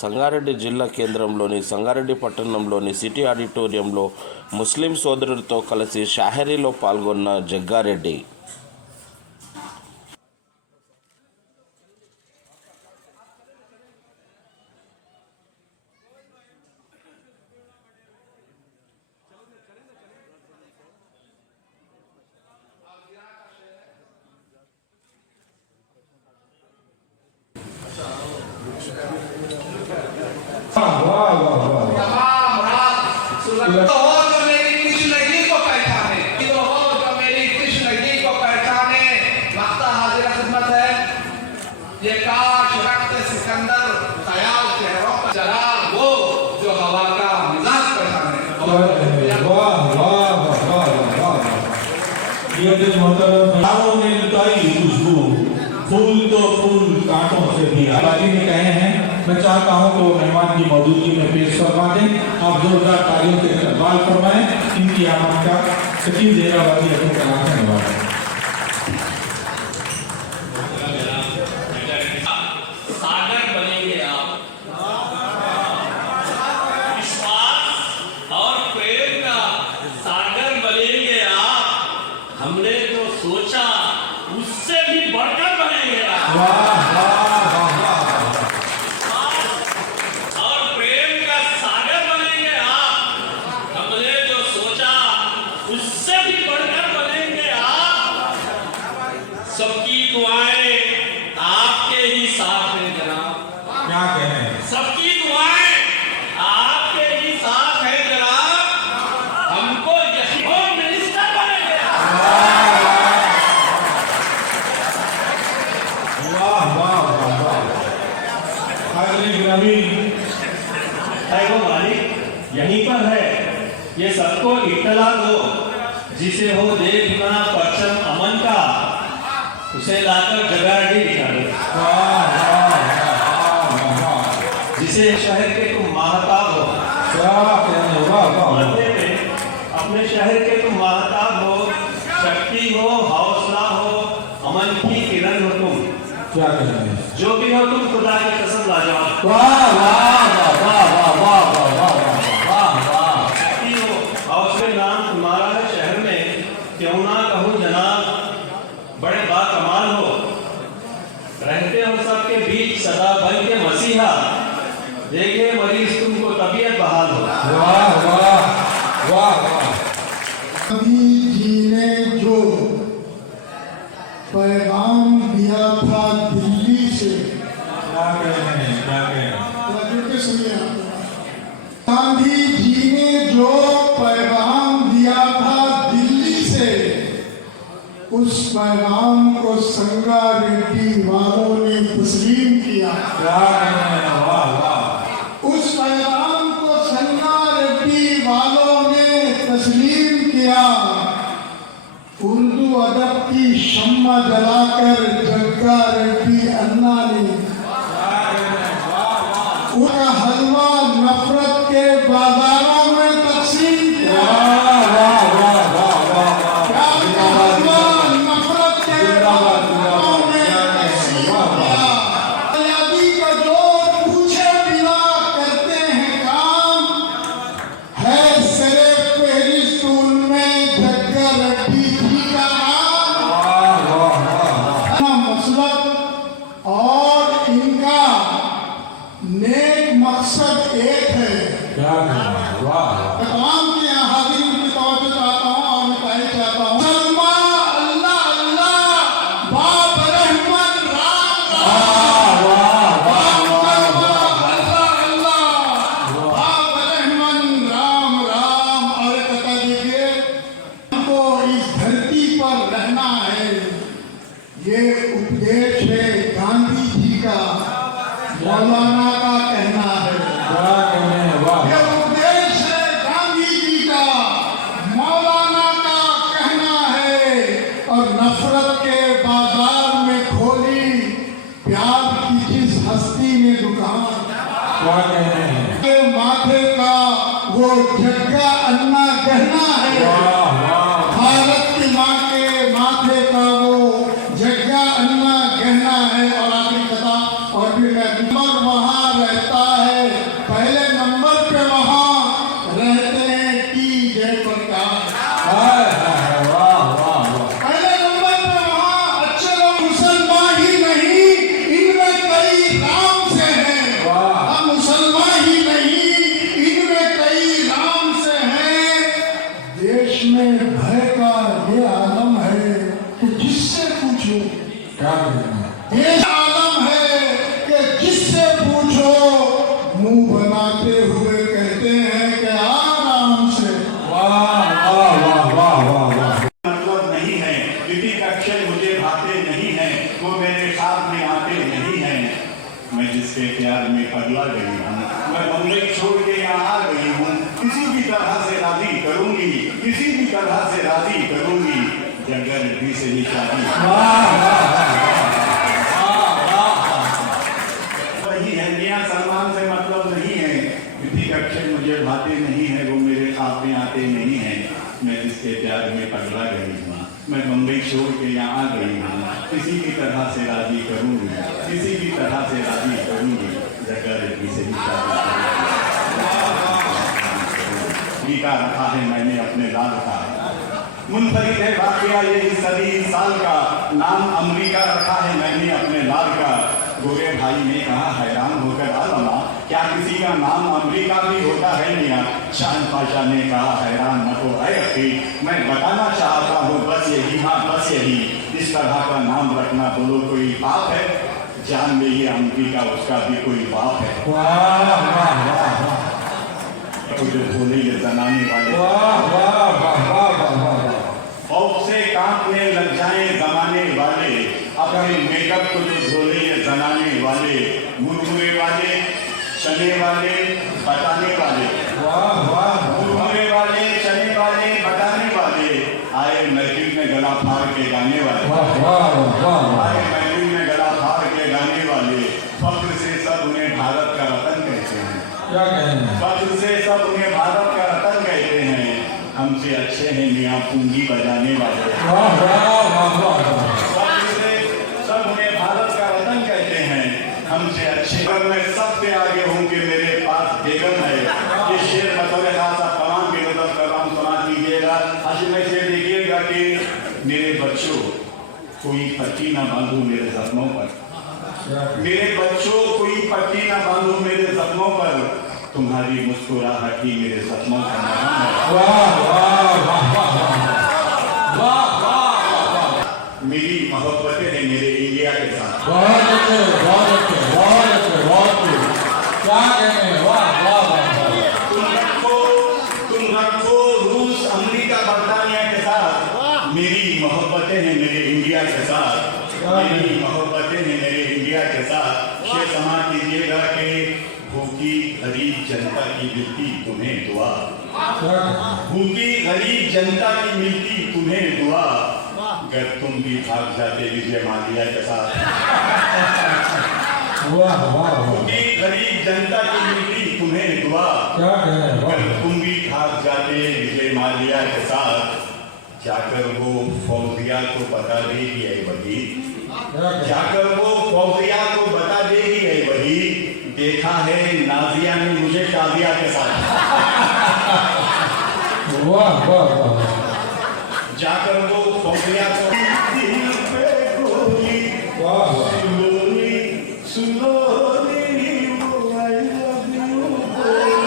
సంగారెడ్డి జిల్లా కేంద్రంలోని సంగారెడ్డి పట్టణంలోని సిటీ ఆడిటోరియంలో ముస్లిం సోదరులతో కలిసి షాహరీలో పాల్గొన్న జగ్గారెడ్డి ये काश रक्त सिकंदर ख्याल चेहरों का जलाल वो जो हवा का मिजाज पहचाने। वाह वाह वाह वाह। ये जो मोहतरम ने लुटाई खुशबू, फूल तो फूल कांटों से भी आबादी में कहे हैं। मैं चाहता हूं तो मेहमान की मौजूदगी में पेश करवा दें। आप जोरदार तालियों से इस्तकबाल फरमाएं। इनकी आमद का सचिन जेरावादी अपने कलाम से नवाजें। हमने जो सोचा उससे भी बढ़कर बनेंगे और प्रेम का सागर बनेंगे आप। हमने जो सोचा उससे भी बढ़कर बनेंगे आप। सबकी दुआएं आपके ही साथ हैं जनाब। क्या कहें? सबकी दुआएं आपके ही साथ हैं जनाब। हमको यही होम मिनिस्टर बनेंगे। है वो मालिक यहीं पर है, ये सबको इत्तला दो। जिसे हो देखना परचम अमन का, उसे लाकर जगारेड्डी दिखा दो। जिसे शहर के तुम महताब हो, माथे पे अपने शहर के तुम महताब हो, शक्ति हो, हौसला हो, अमन की किरण हो तुम। क्या कहें? जो भी हो तुम खुदा की कसम लाजवाब। वाह वाह वाह वाह वाह वाह वाह वाह वाह। शक्ति हो, हौसले नाम तुम्हारा है शहर में, क्यों ना कहूँ जनाब बड़े बाकमाल हो। रहते हो सबके बीच सदा बन के मसीहा, देखे मरीज तुमको तबीयत बहाल हो। वाह वाह वाह वाह। कभी जी ने जो पैगाम दिया था दिल्ली से, क्या कहें? क्या कहें? सुनिए, गांधी जी ने जो पैगाम दिया था दिल्ली से, उस पैगाम को संगारेड्डी वालों ने तस्लीम किया। क्या कहें? वाह वाह। उस पैगाम को संगारेड्डी वालों ने तस्लीम किया। उर्दू अदब की शम्मा जलाकर जग्गारेड्डी अन्ना ने उनका हलवा नफरत के बाजारों में तकसीम किया। हलवा नफरत के बाजारों में तकसीम किया। आजादी का जोर पूछे बिना करते हैं काम, है सरे फहरिस्त उनमें जग्गारेड्डी जी का नाम। मसलक और इनका नेक मकसद एक है। क्या कहें? वाह तमाम की हाजिरी की तवज्जो चाहता हूँ और मैं कहना चाहता हूँ, सलमान अल्लाह अल्लाह बाप रहमान राम राम। अल्लाह अल्लाह बाप रहमान राम राम। और बता दीजिए, हमको इस धरती पर रहना है, ये उपदेश है गांधी जी का, मौलाना का कहना है। क्या कहें? वाह। ये उपदेश है गांधी जी का, मौलाना का कहना है। और नफरत के बाजार में खोली प्यार की जिस हस्ती ने दुकान, क्या कहें? के माथे का वो जग्गा अन्ना गहना है। भारत की माँ के माथे का वो जग्गा अन्ना गहना है। और आखिरी कथा और भी मैं वहाँ रहता है जिससे पूछो मुंह बनाते हुए कहते हैं कि आराम से। वाह वाह वाह वाह वाह वाह। मतलब नहीं है, विधि अक्षर मुझे भाते नहीं है, वो मेरे साथ में आते नहीं है। मैं जिसके प्यार में पगला गई हूँ, मैं बम्बई छोड़ के यहाँ आ गई हूँ, किसी भी तरह से राजी करूंगी, किसी भी तरह से राजी करूंगी, जगह रेड्डी से ही शादी। वही है, मियां सलमान से मतलब नहीं है, विधि अक्षर मुझे भाते नहीं है, वो मेरे साथ में आते नहीं है। मैं जिसके प्यार में पगला गई हूँ, मैं बम्बई छोड़ के यहाँ आ गई हूँ, किसी भी तरह से राजी करूंगी, किसी भी तरह से राजी करूंगी, जगह रेड्डी से ही शादी करूंगी। रखा है मैंने अपने लाल का, मुनफरिद है वाकया ये सदी साल का, नाम अमेरिका रखा है मैंने अपने लाल का। गोरे भाई ने कहा हैरान होकर आलमा, क्या किसी का नाम अमेरिका भी होता है मियां? शान पाशा ने कहा हैरान न हो है अखी, मैं बताना चाहता हूँ बस यही, हाँ बस यही, इस तरह का नाम रखना बोलो कोई पाप है? जान लीजिए अमेरिका उसका भी कोई बाप है। वाह वाह वाह तो जो बोले ये जनाने वाले, वाह वाह वाह वाह वाह। खौफ से कांपने लग जाए जमाने वाले, अपने मेकअप को जो धोले ये जनाने वाले, मुरमुरे वाले, चने वाले, बताने वाले, वाह वाह मुरमुरे वाले, चने वाले, बताने वाले, आए महफिल में गला फाड़ के गाने वाले, वाह वाह वाह। आए महफिल में गला फाड़ के गाने वाले, फख्र से सब उन्हें भारत का रतन कहते हैं, क्या कहें? फख्र से सब उन्हें भारत का रतन कहते हैं। हमसे अच्छे हैं मियां पूंजी बजाने वाले, वाह वाह वाह वाह। फख्र से सब उन्हें भारत का रतन कहते हैं। हमसे अच्छे, पर मैं सबसे आगे हूँ कि मेरे पास बेगम है। ये शेर बतौर खास आप तमाम की नजर कर रहा हूँ, सुना कीजिएगा। आशिक में से देखिएगा कि मेरे बच्चों कोई पट्टी ना बांधो मेरे जख्मों पर, मेरे बच्चों कोई पट्टी ना बांधो मेरे जख्मों पर, तुम्हारी मुस्कुराहट ही मेरे जख्मों का मरहम है। वाह वाह वाह वाह वाह वाह। मेरी मोहब्बतें हैं मेरे इंडिया के साथ। बहुत अच्छे बहुत अच्छे बहुत अच्छे बहुत अच्छे। क्या कहें? वाह वाह वाह। तुम रखो रूस अमेरिका बरतानिया के साथ, मेरी मोहब्बतें हैं मेरे इंडिया के साथ, मेरी मोहब्बतें हैं मेरे इंडिया के साथ। शेर समाज कीजिएगा कि भूखी गरीब जनता की मिलती तुम्हें दुआ, भूखी गरीब जनता की मिलती तुम्हें दुआ, अगर तुम भी भाग जाते विजय माल्या के साथ। वाह वाह। भूखी गरीब जनता की मिलती तुम्हें दुआ, क्या कहें? अगर तुम भी भाग जाते विजय माल्या के साथ, जाकर वो फौजिया को बता देगी है वही, जाकर वो फौजिया को बता देगी है वही, देखा है नाजिया ने मुझे शादिया के साथ। वाह वाह वाह। जाकर वो फौजिया को दिल पे गोली, वाह वाह। सुलोनी सुलोनी वो I love you बोली,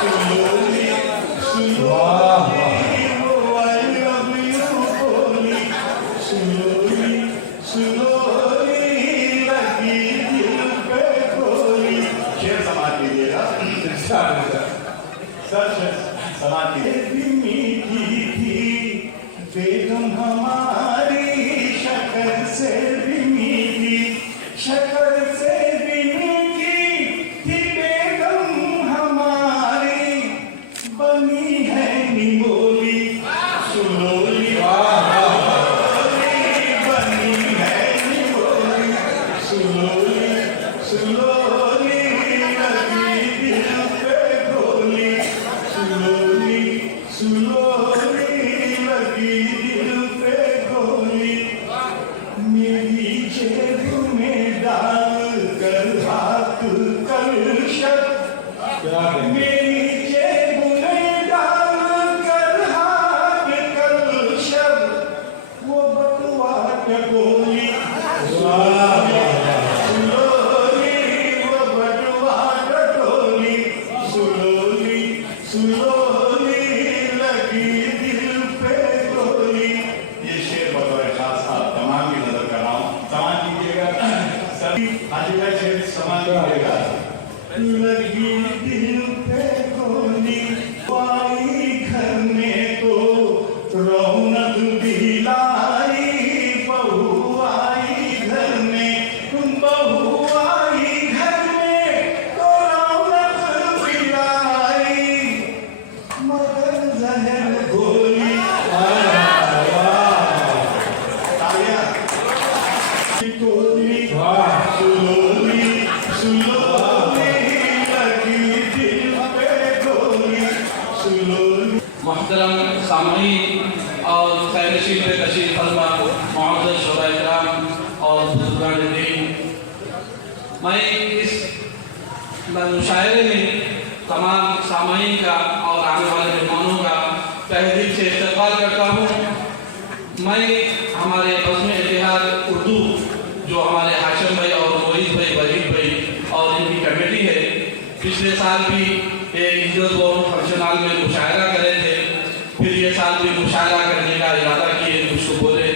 सुलोनी वाह सुलोनी वो I love you बोली, सुलोनी सुलोनी लगी दिल पे गोली। शेर समाज लीजिएगा, सर समाज लीजिए। मीठी थी बेगम हमारी, शक्कर से भी मीठी, शक्कर से भी मीठी थी बेगम हमारी, बनी है निमोली सुलोली, बनी है निमोली सुलोली, सुलोली लगी दिल पे गोली, सुलोली सुलोली लगी दिल पे गोली, मेरी जेब में डाल कर हाथ कलशत, मेरी जेब में डाल कर हाथ कलशत, वो बटुआ के गोली, सुलोली वो बटुआ के गोली, सुलोली सुलोली लगी दिल पे गोली। ये शेर बतौर खास आप तमाम की नजर कर रहा हूँ, समाज कीजिएगा। सभी हाजी भाई शायद समाधि देगा। लगी दिल पे गोली आई घर में तो रौनक दिलाई, बहू आई घर में, बहू आई घर में तो रौनक दिलाई, मगर जहर गोली। तालियां। गोली सुलोली सुलोली लगी दिल पे गोली सुलोली। मोहतरम सामईन और सैरशील पे तशरीफ फरमा मुअज़्ज़ज़ शुहरा-ए-किराम और बुजुर्गान दीन, मैं इस मुशायरे में तमाम सामईन का और आने वाले मेहमानों का तहे दिल से इस्तकबाल करता हूँ। मैं हमारे बज़्म इत्तेहाद उर्दू जो हमारे हाशिम भाई और मोईज़ भाई, वहीद भाई और इनकी कमेटी है, पिछले साल भी एक इज्जत बोर्ड फंक्शन हॉल में मुशायरा करे थे, फिर ये साल भी मुशायरा करने का इरादा किए, मुझको बोले,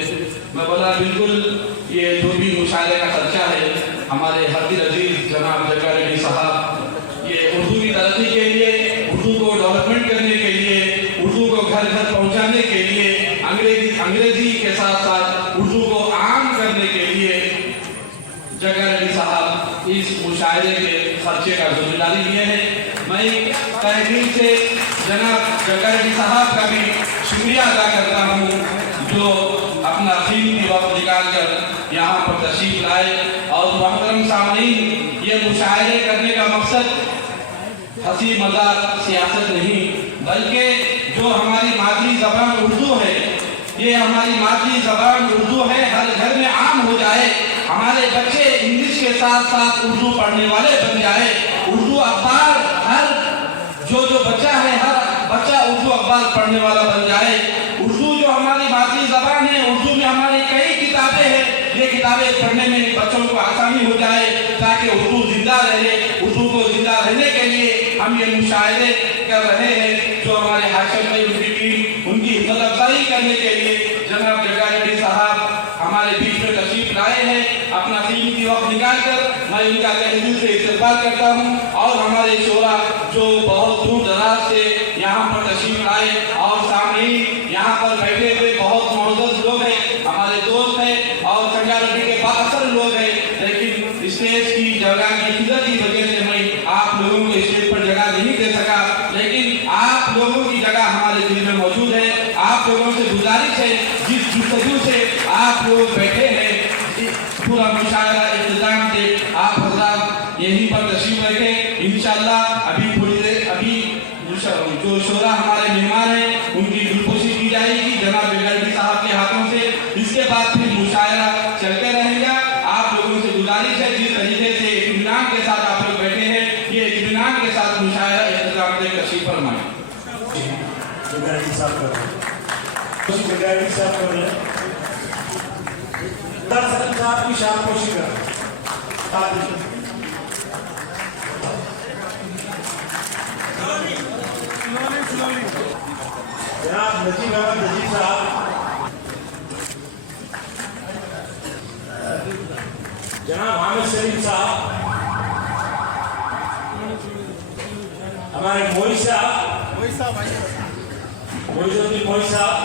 मैं बोला बिल्कुल ये जो भी मुशायरे का खर्चा है हमारे हरदिल अजीज जनाब जग्गा रेड्डी साहब ये उर्दू की तरक्की के लिए, उर्दू को डेवलपमेंट करने के लिए, उर्दू को घर घर पहुँचाने के लिए, अंग्रेजी के साथ साथ उर्दू को आम करने के लिए जग्गा रेड्डी साहब इस मुशायरे के खर्चे का जिम्मेदारी लिए हैं। मैं तहे दिल से जनाब जग्गा रेड्डी साहब का भी शुक्रिया अदा करता हूँ जो अपना कीमती वक्त निकाल कर यहाँ पर तशरीफ लाए। और मोहतरम सामईन, ये मुशायरे करने का मकसद हंसी मजाक सियासत नहीं, बल्कि जो हमारी मादरी ज़बान उर्दू है, ये हमारी मादरी ज़बान उर्दू है, हर घर में आम हो जाए, हमारे बच्चे इंग्लिश के साथ साथ उर्दू पढ़ने वाले बन जाए, उर्दू अखबार हर जो बच्चा है हर बच्चा उर्दू अखबार पढ़ने वाला बन जाए। उर्दू जो हमारी मादरी ज़बान है, उर्दू में हमारी कई किताबें हैं, ये किताबें पढ़ने में बच्चों को आसानी हो जाए ताकि उर्दू जिंदा रहे। उर्दू को जिंदा रहने के लिए हम ये मुशायरे कर रहे हैं जो हमारे हाशिम भाई, उनकी टीम, उनकी हिम्मत अफजाई करने के लिए जनाब जग्गा रेड्डी साहब हमारे बीच में तशरीफ लाए हैं। अपना कीमती वक्त निकाल कर मैं उनका तहे दिल से इस्तकबाल करता हूँ। और हमारे शोरा जो बहुत दूर दराज से यहाँ पर तशरीफ लाए और सामईन यहाँ पर बैठे हुए बहुत मुअज़्ज़ज़ लोग हैं, हमारे दोस्त हैं और जग्गा रेड्डी के बाअसर लोग हैं, लेकिन स्टेज की जगह की किल्लत की वजह से मैं आप लोगों को स्टेज पर जगह नहीं दे सका, लेकिन आप लोगों की जगह हमारे दिल में मौजूद है। आप लोगों से गुजारिश है, जिस गुफ्तगू से आप लोग बैठे हैं पूरा मुशायरा इंतजाम से आप हज़रात यहीं पर तशरीफ रखें। इंशाअल्लाह अभी थोड़ी देर अभी जो शोरा हमारे मेहमान हैं उनकी गुलपोशी की जाएगी जनाब जग्गा रेड्डी साहब के हाथों से। इसके बाद फिर मुशायरा चलते रहेगा। आप लोगों से गुजारिश है, जिस तरीके से इत्मीनान के साथ आप लोग बैठे हैं, ये इत्मीनान के साथ मुशायरा इंतजाम से तशरीफ फरमाएं। जग्गा रेड्डी साहब कर रहे हैं, साहब की शानपोशी कर जनाब नजीब अहमद नजीब साहब, जनाब हामिद सलीम साहब, हमारे मोई साहब, मोइजुद्दीन मोई साहब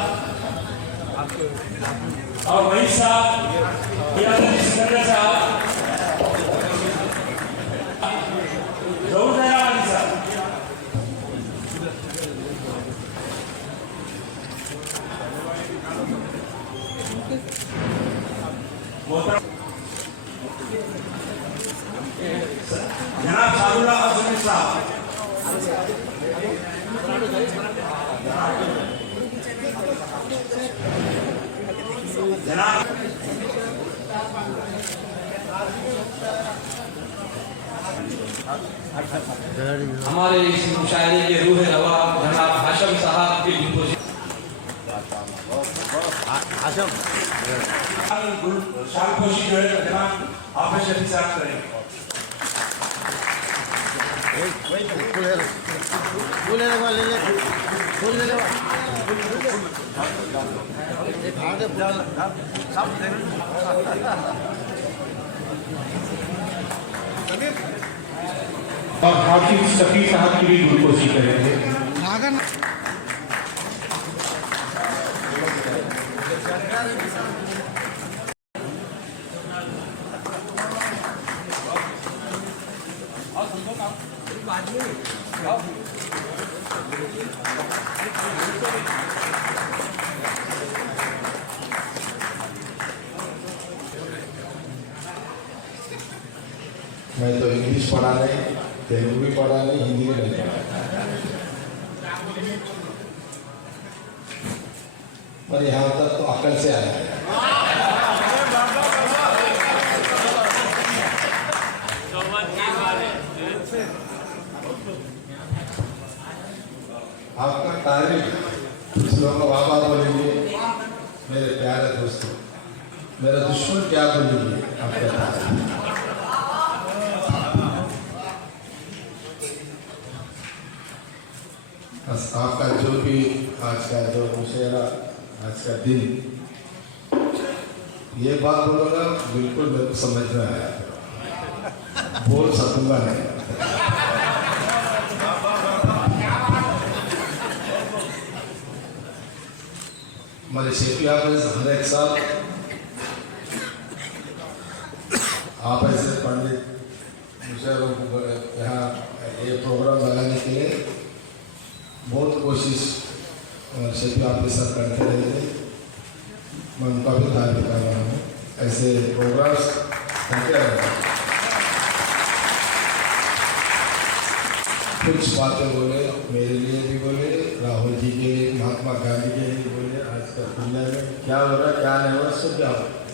और वही साहब, सिकंदर साहब, जरूर जनाब साहब, जनाब सादुल्लाह अजमी साहब, जनाब हमारे इस मुशायरे के रूह रवा जनाब हाशिम साहब की गुलपोशी शानपोशी जो है जनाब हाफिज शफी साहब करें। और हाफिज शफी साहब की भी ग्लूकोज करेंगे। मैं तो इंग्लिश पढ़ा नहीं, तेलुगु भी पढ़ा नहीं, हिंदी भी नहीं पढ़ा, पर यहाँ तक तो अकल से आया है। आपका तारीफ कुछ लोग बाबा बोलेंगे, मेरे प्यारे दोस्तों, मेरा दुश्मन क्या बोलेंगे आपका तारीफ। बस आपका जो भी आज का जो मुशेरा, आज का दिन, ये बात बोलूँगा बिल्कुल मेरे को समझ में आया, बोल सकूँगा नहीं। हमारे शेफी हाफिज हर एक साल आप ऐसे पंडित मुशेरों को यहाँ ये प्रोग्राम लगाने के लिए बहुत कोशिश शेफी हाफिज साहब करते रहे थे। मैं उनका भी तारीफ कर रहा हूँ, ऐसे प्रोग्राम्स करते रहे। कुछ बातें बोले, मेरे लिए भी बोले, राहुल जी के लिए, महात्मा गांधी के लिए बोले, आज का दुनिया में क्या हो रहा है क्या नहीं हो रहा सब क्या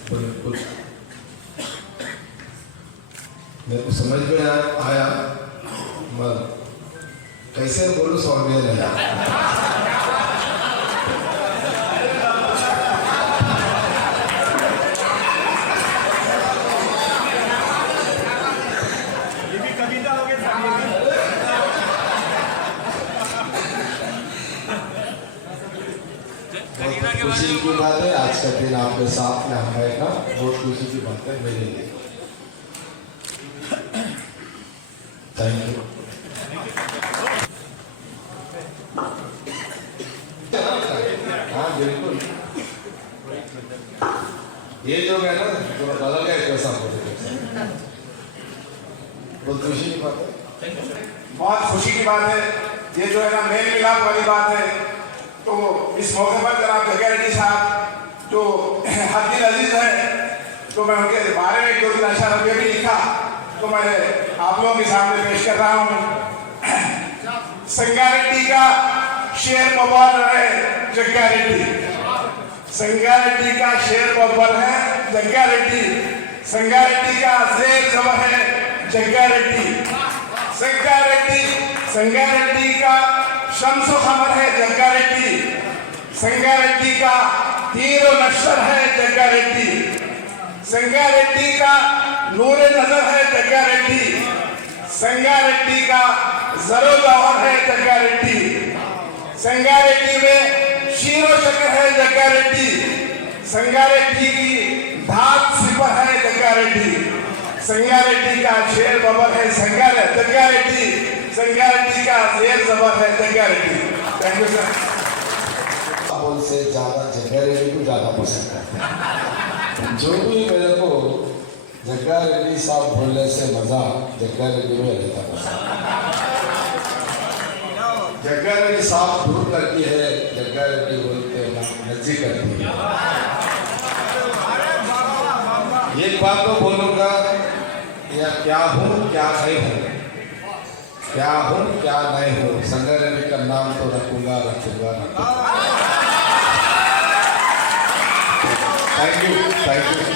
बोले, कुछ मेरे को समझ में आया, मगर कैसे बोलूँ समझ में नहीं आया। खुशी की बात है आज का दिन आपके साथ में हम बैठना, बहुत खुशी की बात है मेरे लिए। Thank you. हाँ बिल्कुल, ये जो है ना जो बदल गया कैसा बोले, बहुत खुशी की बात है, बहुत खुशी की बात है। ये जो है ना मेल मिलाप वाली बात है। तो इस मौके पर जनाब जग्गा रेड्डी साहब जो हद दिल अजीज है, तो मैं उनके बारे में दो तीन अशार भी लिखा, तो मैं आप लोगों के सामने पेश कर रहा हूँ। जग्गा रेड्डी का शेर बबल है जग्गा रेड्डी, जग्गा रेड्डी का शेर बबल है जग्गा रेड्डी, जग्गा रेड्डी का जेर जबर है जग्गा रेड्डी, जग्गा रेड्डी, जग्गा रेड्डी का शम्सो खमर है जग्गा रेड्डी, जग्गा रेड्डी का तीर नश्वर है जग्गा रेड्डी, जग्गा रेड्डी का नूरे नजर है जग्गा रेड्डी, जग्गा रेड्डी का जरो जौहर है जग्गा रेड्डी, जग्गा रेड्डी में शीरो शकर है जग्गा रेड्डी, जग्गा रेड्डी की धाक सिपर है जग्गा रेड्डी, जग्गा रेड्डी का शेर बबर है जग्गा रेड्डी, जग्गा रेड्डी का जेर जबर है Jagga Reddy. Thank you sir. बोल से ज़्यादा जग्गा रेड्डी को ज़्यादा पसंद करते हैं। जो भी मेरे को जग्गा रेड्डी साहब बोलने से मज़ा जग्गा रेड्डी में रहता पसंद। जग्गा रेड्डी साहब दूर करती है, जग्गा रेड्डी बोलते हैं नज़दीक करती है। एक बात तो बोलूँगा, या क्या हूँ क्या नहीं हूँ, क्या हूँ क्या नहीं हूँ, जग्गा रेड्डी का नाम तो रखूँगा रखूँगा रखूँगा। Thank you, thank you.